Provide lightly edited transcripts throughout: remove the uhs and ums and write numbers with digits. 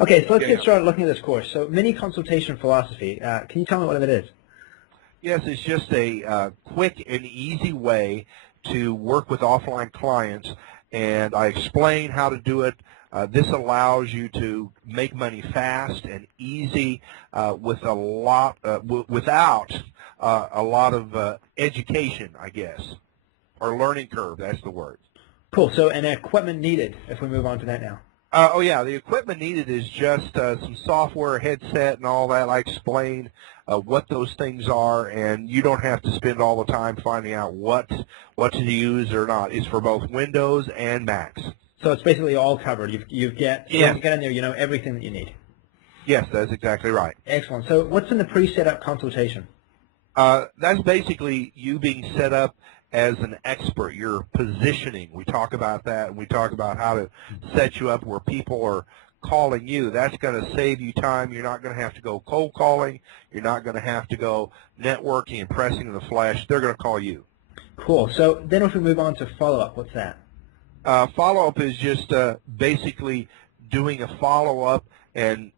Okay, so let's get started looking at this course. So, mini consultation philosophy. Can you tell me what it is? Yes, it's just a quick and easy way to work with offline clients, and I explain how to do it. This allows you to make money fast and easy with a lot without a lot of education, I guess, or learning curve. That's the word. Cool. So, and equipment needed, if we move on to that now. Oh yeah, the equipment needed is just some software, headset, and all that. I explain what those things are, and you don't have to spend all the time finding out what to use or not. It's for both Windows and Macs. So it's basically all covered. When you get in there, you know everything that you need. Yes, that's exactly right. Excellent. So what's in the pre-set-up consultation? That's basically you being set up as an expert, your positioning. We talk about that, and we talk about how to set you up where people are calling you. That's going to save you time. You're not going to have to go cold calling. You're not going to have to go networking and pressing the flash. They're going to call you. Cool. So then if we move on to follow-up, what's that? Follow-up is just basically doing a follow-up, and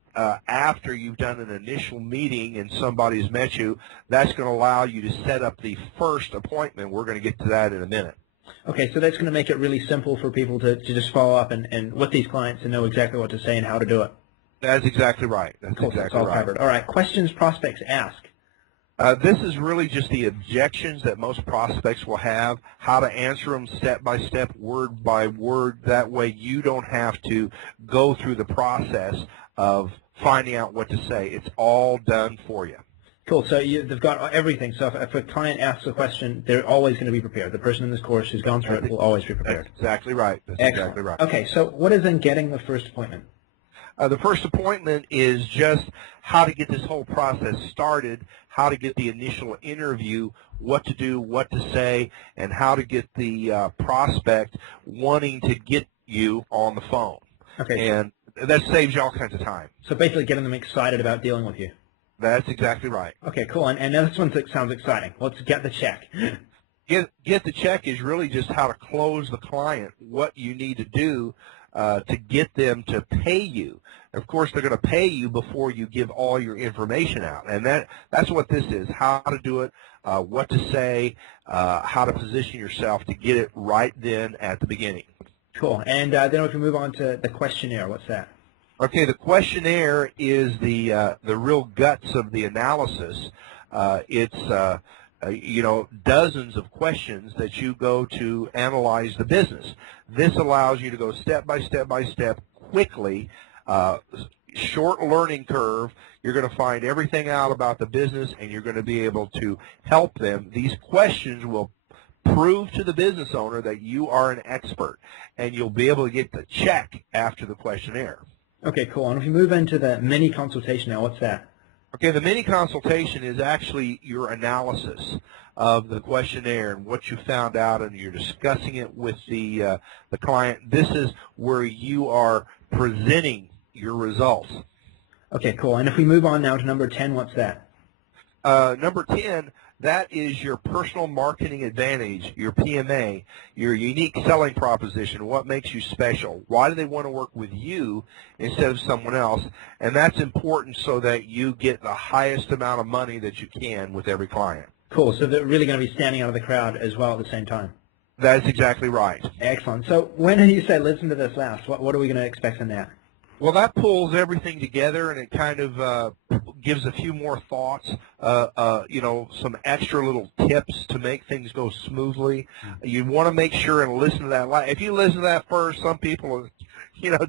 after you've done an initial meeting and somebody's met you, that's going to allow you to set up the first appointment. We're going to get to that in a minute. Okay, so that's going to make it really simple for people to just follow up and with these clients and know exactly what to say and how to do it. That's exactly right. That's cool. exactly all right. Covered. All right, questions prospects ask. This is really just the objections that most prospects will have, how to answer them step by step, word by word. That way you don't have to go through the process of finding out what to say. It's all done for you. Cool. So they've got everything. So if a client asks a question, they're always going to be prepared. The person in this course who's gone through it will always be prepared. That's exactly right. That's Excellent. Exactly right. Okay, so what is then getting the first appointment? The first appointment is just how to get this whole process started, how to get the initial interview, what to do, what to say, and how to get the prospect wanting to get you on the phone. Okay. And that saves you all kinds of time. So basically getting them excited about dealing with you. That's exactly right. Okay, cool. And this one sounds exciting. Let's get the check. Get the check is really just how to close the client, what you need to do to get them to pay you. Of course, they're going to pay you before you give all your information out, and that's what this is, how to do it, what to say, how to position yourself to get it right then at the beginning. Cool. And then we can move on to the questionnaire. What's that? Okay, the questionnaire is the real guts of the analysis. It's dozens of questions that you go to analyze the business. This allows you to go step by step by step quickly, short learning curve. You're going to find everything out about the business, and you're going to be able to help them. These questions will prove to the business owner that you are an expert, and you'll be able to get the check after the questionnaire. Okay, cool. And if you move into the mini consultation now, what's that? Okay, the mini consultation is actually your analysis of the questionnaire and what you found out, and you're discussing it with the client. This is where you are presenting your results. Okay, cool. And if we move on now to number 10, what's that? Number 10, that is your personal marketing advantage, your PMA, your unique selling proposition, what makes you special. Why do they want to work with you instead of someone else? And that's important so that you get the highest amount of money that you can with every client. Cool. So they're really going to be standing out of the crowd as well at the same time. That's exactly right. Excellent. So when you say listen to this last, what are we going to expect from that? Well, that pulls everything together, and it kind of gives a few more thoughts, some extra little tips to make things go smoothly. You want to make sure and listen to that. If you listen to that first, some people will,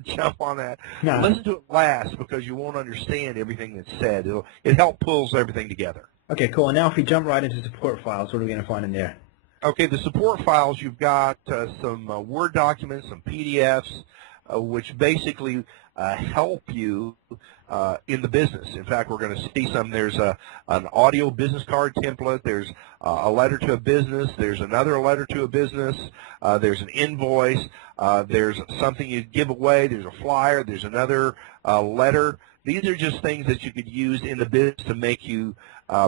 jump on that. No. Listen to it last because you won't understand everything that's said. It helps pulls everything together. Okay, cool. And now if we jump right into support files, what are we going to find in there? Okay, the support files, you've got some Word documents, some PDFs, which basically help you in the business. In fact, we're going to see some. There's an audio business card template. There's a letter to a business. There's another letter to a business. There's an invoice. There's something you give away. There's a flyer. There's another letter. These are just things that you could use in the business to make you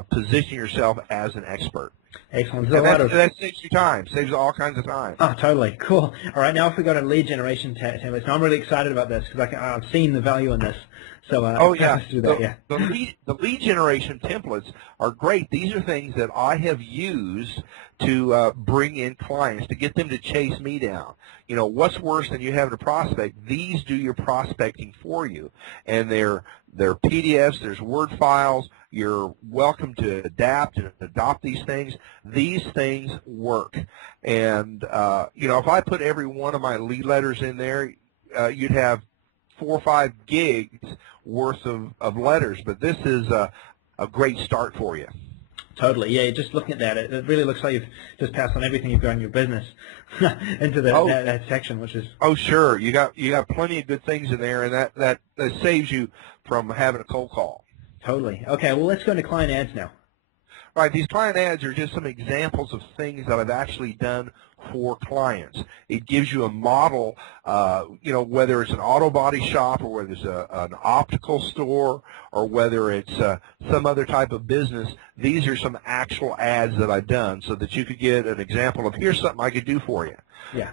position yourself as an expert. Excellent. There's a lot of... that saves you time, saves all kinds of time. Oh, totally. Cool. All right, now if we go to lead generation templates, now I'm really excited about this because I've seen the value in this. So let's do that, yeah. The lead generation templates are great. These are things that I have used to bring in clients, to get them to chase me down. You know, what's worse than you having a prospect? These do your prospecting for you, and they're PDFs, there's Word files. You're welcome to adapt and adopt these things. These things work. And, you know, if I put every one of my lead letters in there, you'd have 4 or 5 gigs worth of letters. But this is a great start for you. Totally. Yeah, just looking at that, it really looks like you've just passed on everything you've got in your business into that section, which is... Oh, sure. You got plenty of good things in there, and that saves you from having a cold call. Totally. Okay, well, let's go into client ads now. Right, these client ads are just some examples of things that I've actually done for clients. It gives you a model, you know, whether it's an auto body shop or whether it's an optical store or whether it's some other type of business. These are some actual ads that I've done so that you could get an example of, here's something I could do for you. Yeah.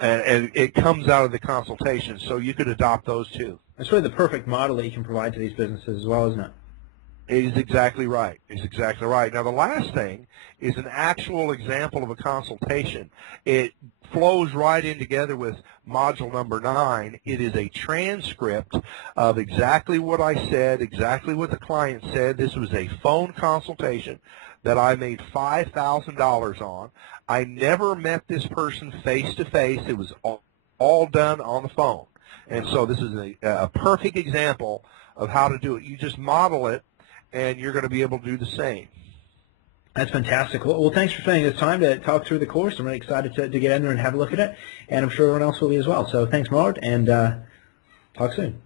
And it comes out of the consultation, so you could adopt those too. It's really the perfect model that you can provide to these businesses as well, isn't it? It is exactly right. It's exactly right. Now, the last thing is an actual example of a consultation. It flows right in together with module number 9. It is a transcript of exactly what I said, exactly what the client said. This was a phone consultation that I made $5,000 on. I never met this person face-to-face. It was all done on the phone. And so this is a perfect example of how to do it. You just model it, and you're going to be able to do the same. That's fantastic. Well, thanks for spending this time to talk through the course. I'm really excited to get in there and have a look at it, and I'm sure everyone else will be as well. So thanks, Mord, and talk soon.